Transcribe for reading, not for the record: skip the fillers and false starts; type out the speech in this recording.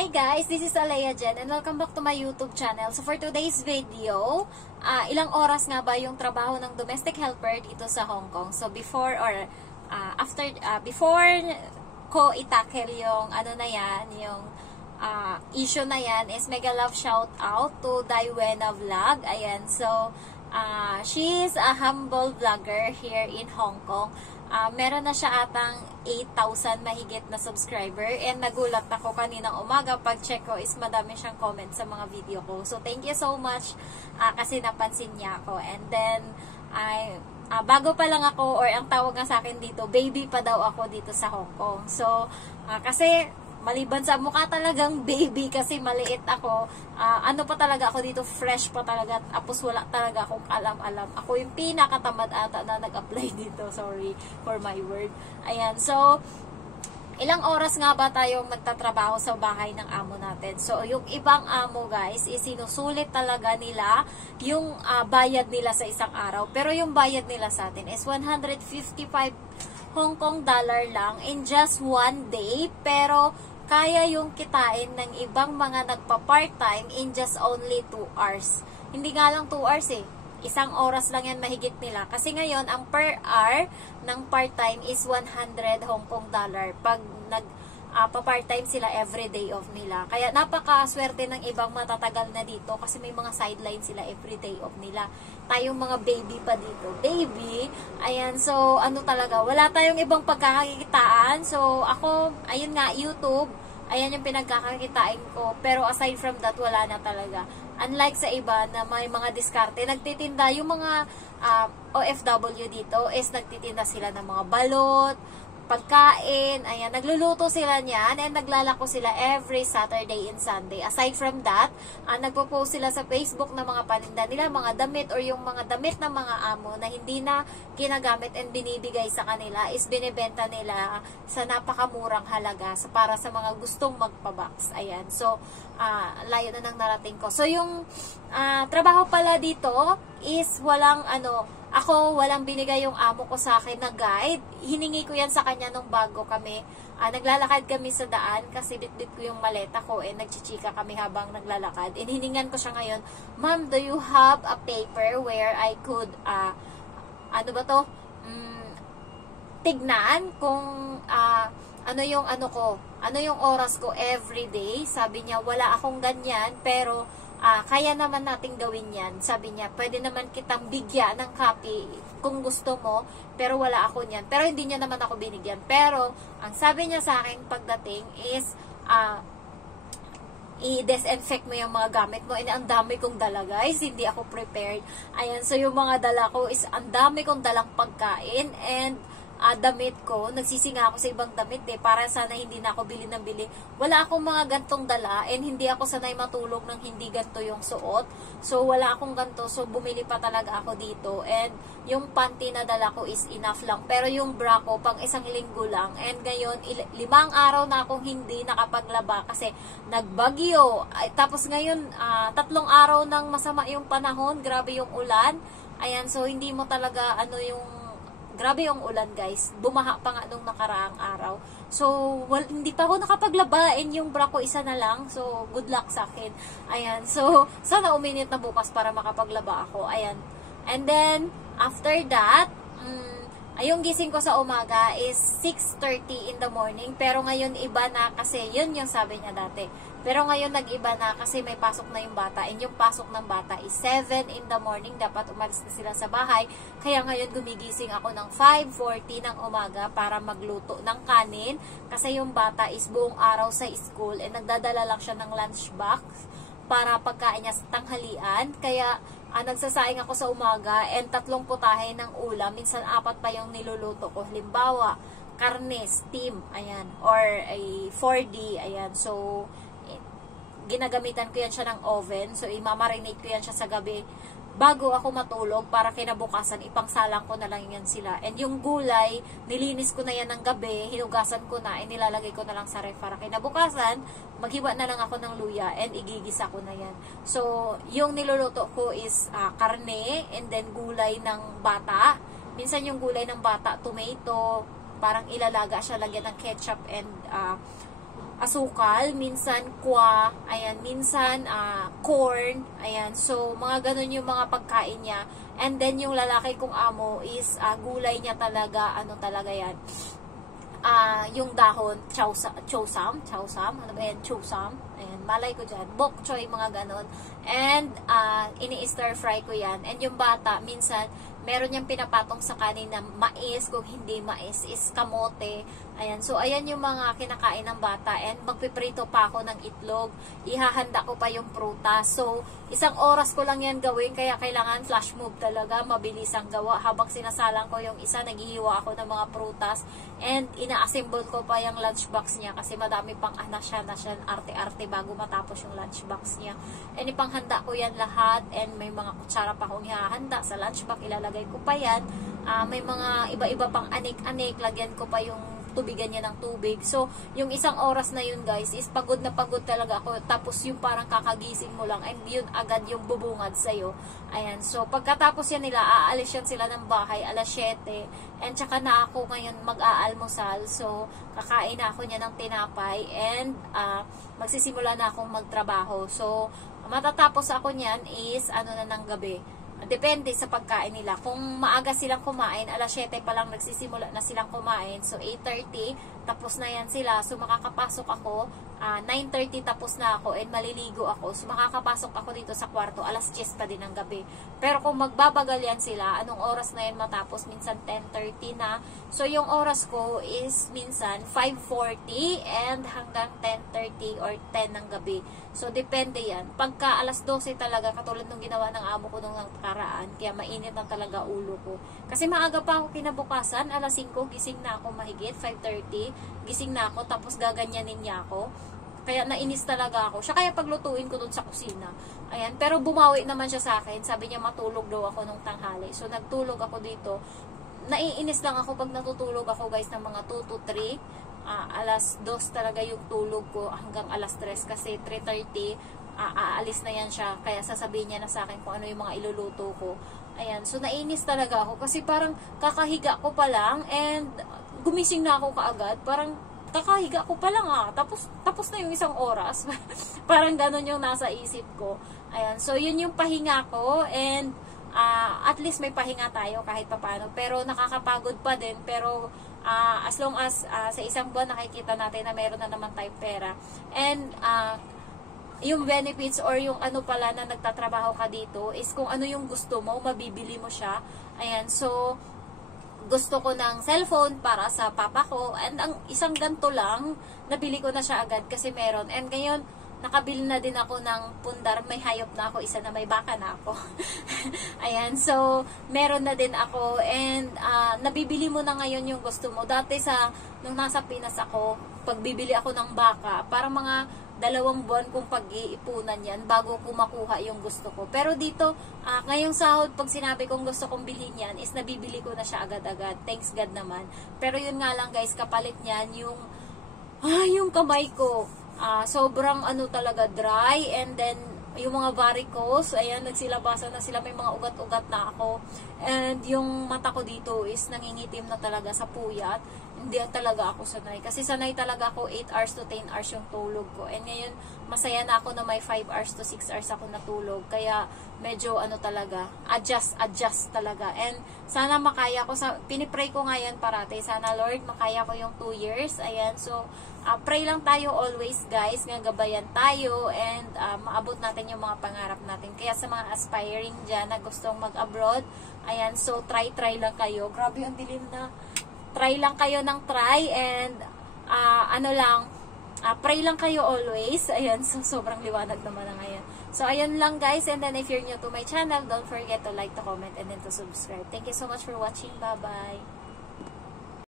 Hi guys, this is Alea Jen and welcome back to my YouTube channel. So for today's video, ilang oras nga ba yung trabaho ng domestic helper dito sa Hong Kong? So before ko itackle yung ano na yan, yung issue na yan is mega love shout out to Daiwena Vlog. Ayan, so she is a humble vlogger here in Hong Kong. Meron na siya atang 8,000 mahigit na subscriber and nagulat ako kaninang umaga pag check ko is madami siyang comment sa mga video ko. So thank you so much kasi napansin niya ako. And then bago pa lang ako, or ang tawag nga sa akin dito, baby pa daw ako dito sa Hong Kong. So kasi maliban sa mukha talagang baby kasi maliit ako, ano pa talaga ako dito, fresh pa talaga, tapos wala talaga akong alam-alam. Ako yung pinakatamad ata na nag-apply dito, sorry for my word. Ayan, so ilang oras nga ba tayong nagtatrabaho sa bahay ng amo natin? So yung ibang amo guys, isinusulit talaga nila yung bayad nila sa isang araw, pero yung bayad nila sa atin is 155 Hong Kong dollar lang in just one day, pero kaya yung kitain ng ibang mga nagpa-part-time in just only 2 hours. Hindi nga lang 2 hours eh. Isang oras lang yan mahigit nila. Kasi ngayon, ang per hour ng part-time is 100 Hong Kong dollar. Pag pa-part-time sila, every day off nila. Kaya napaka-swerte ng ibang matatagal na dito kasi may mga sideline sila every day off nila. Tayong mga baby pa dito. Baby, ayan, so ano talaga, wala tayong ibang pagkakakitaan. So ako, ayun nga, YouTube, ayan yung pinagkakakitain ko. Pero aside from that, wala na talaga. Unlike sa iba na may mga diskarte, nagtitinda, yung mga OFW dito is nagtitinda sila ng mga balot, pagkain, ayan, nagluluto sila niyan and naglalako sila every Saturday and Sunday. Aside from that, nagpo-post sila sa Facebook ng mga paninda nila, mga damit or yung mga damit ng mga amo na hindi na ginagamit and binibigay sa kanila is binibenta nila sa napakamurang halaga para sa mga gustong magpa-box. Ayan, so layo na nang narating ko. So yung trabaho pala dito is walang walang binigay yung amo ko sa akin na guide. Hiningi ko yan sa kanya nung bago kami. Naglalakad kami sa daan kasi bitbit ko yung maleta ko and nagchichika kami habang naglalakad. And hiningan ko siya ngayon, "Ma'am, do you have a paper where I could, tignan kung ano yung oras ko every day?" Sabi niya, "Wala akong ganyan, pero kaya naman nating gawin yan." Sabi niya, "Pwede naman kitang bigyan ng copy kung gusto mo, pero wala ako niyan." Pero hindi niya naman ako binigyan. Pero, ang sabi niya sa akin pagdating is, i-disinfect mo yung mga gamit mo. And ang dami kong dala guys, hindi ako prepared. Ayan, so yung mga dala ko is, ang dami kong dalang pagkain and damit ko. Nagsisinga ako sa ibang damit para sana hindi na ako bili ng bili. Wala akong mga gantong dala and hindi ako sanay matulog ng hindi ganto yung suot. So wala akong ganto, so bumili pa talaga ako dito. And yung panty na dala ko is enough lang. Pero yung bra ko pang isang linggo lang. And ngayon 5 araw na akong hindi nakapaglaba kasi nagbagyo. Tapos ngayon 3 araw nang masama yung panahon, grabe yung ulan. Ayan, so hindi mo talaga grabe yung ulan guys. Bumaha pa nga nung nakaraang araw. So, hindi pa ako nakapaglaba and yung bra ko isa na lang. So, good luck sa akin. Ayan. So, sana uminit na bukas para makapaglaba ako. Ayan. And then, after that, yung gising ko sa umaga is 6:30 in the morning. Pero ngayon iba na kasi yun yung sabi niya dati. Pero ngayon nag-iba na kasi may pasok na yung bata. And yung pasok ng bata is 7 in the morning. Dapat umalis na sila sa bahay. Kaya ngayon gumigising ako ng 5:40 ng umaga para magluto ng kanin. Kasi yung bata is buong araw sa school. And nagdadala lang siya ng lunch box para pagkain niya sa tanghalian. Kaya nagsasaing ako sa umaga and 3 putahe ng ulam. Minsan 4 pa yung niluluto ko. Halimbawa, karne, steam, ayan. Or a 4D, ayan. So, ginagamitan ko yan siya ng oven. So, imamarinate ko yan siya sa gabi bago ako matulog para kinabukasan, ipangsalang ko na lang yan sila. And yung gulay, nilinis ko na yan ng gabi, hinugasan ko na, nilalagay ko na lang sa ref para kinabukasan, maghiwa na lang ako ng luya and igigisa ko na yan. So, yung niluluto ko is karne and then gulay ng bata. Minsan yung gulay ng bata, tomato, parang ilalaga siya, lagyan ng ketchup and asukal, minsan kwa, ayan, minsan corn, ayan. So, mga ganun yung mga pagkain niya. And then, yung lalaki kong amo is gulay niya talaga, ano talaga yan, yung dahon, chowsam, ano ba yan, chowsam, ayan, malay ko dyan, bok choy, mga ganon, and ini-stir fry ko yan, and yung bata, minsan, meron niyang pinapatong sa kanin na mais, kung hindi mais is kamote, ayan, so ayan yung mga kinakain ng bata, and magpiprito pa ako ng itlog, ihahanda ko pa yung prutas, so isang oras ko lang yan gawin, kaya kailangan flash move talaga, mabilis ang gawa, habang sinasalang ko yung isa, naghihiwa ako ng mga prutas, and ina-assemble ko pa yung lunchbox niya, kasi madami pang na siya, arte-arte bago matapos yung lunchbox niya, and ipanghanda ko yan lahat, and may mga kutsara pa akong ihahanda sa lunchbox, ilalagay ko pa yan, may mga iba-iba pang anik-anik, lagyan ko pa yung tubigan niya ng tubig. So, yung isang oras na yun guys, is pagod na pagod talaga ako. Tapos yung parang kakagising mo lang, and yun agad yung bubungad sa'yo. Ayan. So, pagkatapos yan nila, aalis yan sila ng bahay, alas 7. And tsaka na ako ngayon mag-aalmusal. So, kakain na ako niya ng tinapay. And, magsisimula na akong magtrabaho. So, matatapos ako niyan is, ano na ng gabi. Depende sa pagkain nila. Kung maaga silang kumain, alas 7 pa lang nagsisimula na silang kumain. So, 8:30, tapos na yan sila. So, makakapasok ako. 9:30 tapos na ako and maliligo ako. So, makakapasok ako dito sa kwarto. Alas 10 pa din ng gabi. Pero kung magbabagal yan sila, anong oras na yan matapos? Minsan 10:30 na. So, yung oras ko is minsan 5:40 and hanggang 10:30 or 10 ng gabi. So, depende yan. Pagka alas 12 talaga, katulad nung ginawa ng amo ko nung nakaraan, kaya mainit na talaga ulo ko. Kasi maaga pa ako kinabukasan, alas 5, gising na ako mahigit, 5:30, gising na ako, tapos gaganyanin niya ako. Kaya nainis talaga ako. Siya kaya paglutuin ko dun sa kusina. Ayan, pero bumawi naman siya sa akin. Sabi niya matulog daw ako nung tanghali. So, nagtulog ako dito. Naiinis lang ako pag natutulog ako guys ng mga 2 to 3. Alas 2 talaga yung tulog ko hanggang alas 3 kasi 3:30 aalis na yan siya, kaya sasabihin niya na sa akin kung ano yung mga iluluto ko. Ayan, so nainis talaga ako kasi parang kakahiga ko pa lang and gumising na ako kaagad, parang kakahiga ko pa lang tapos na yung isang oras. Parang ganun yung nasa isip ko. Ayan, so yun yung pahinga ko and at least may pahinga tayo kahit papano, pero nakakapagod pa din, pero as long as sa isang buwan nakikita natin na meron na naman tayong pera and yung benefits or yung ano pala na nagtatrabaho ka dito is kung ano yung gusto mo, mabibili mo siya. Ayan, so gusto ko ng cellphone para sa papa ko and ang isang ganto lang, nabili ko na siya agad kasi meron. And ngayon, nakabili na din ako ng pundar, may hayop na ako, isa na may baka na ako. Ayan, so meron na din ako and nabibili mo na ngayon yung gusto mo. Dati nung nasa Pinas ako, pagbibili ako ng baka, parang mga 2 buwan kong pag-iipunan yan bago ko makuha yung gusto ko. Pero dito, ngayong sahod, pag sinabi kong gusto kong bilhin yan, is nabibili ko na siya agad-agad. Thanks God naman. Pero yun nga lang guys, kapalit niyan yung kamay ko. Sobrang ano talaga dry, and then yung mga varicose, ayan, nagsilabasan na sila, may mga ugat-ugat na ako. And yung mata ko dito is nangingitim na talaga sa puyat. Hindi talaga ako sanay. Kasi sanay talaga ako 8 hours to 10 hours yung tulog ko. And ngayon, masaya na ako na may 5 hours to 6 hours ako natulog. Kaya, medyo ano talaga, adjust talaga. And sana makaya ko, pinipray ko ngayon parate. Sana Lord, makaya ko yung 2 years. Ayan, so, pray lang tayo always guys, gabayan tayo and maabot natin yung mga pangarap natin. Kaya sa mga aspiring dyan na gustong mag-abroad, ayan, so try lang kayo. Grabe ang dilim na. Try lang kayo ng try and pray lang kayo always. Ayan, so sobrang liwanag naman na ngayon. So ayun lang guys, and then if you're new to my channel, don't forget to like, to comment, and then to subscribe. Thank you so much for watching. Bye-bye!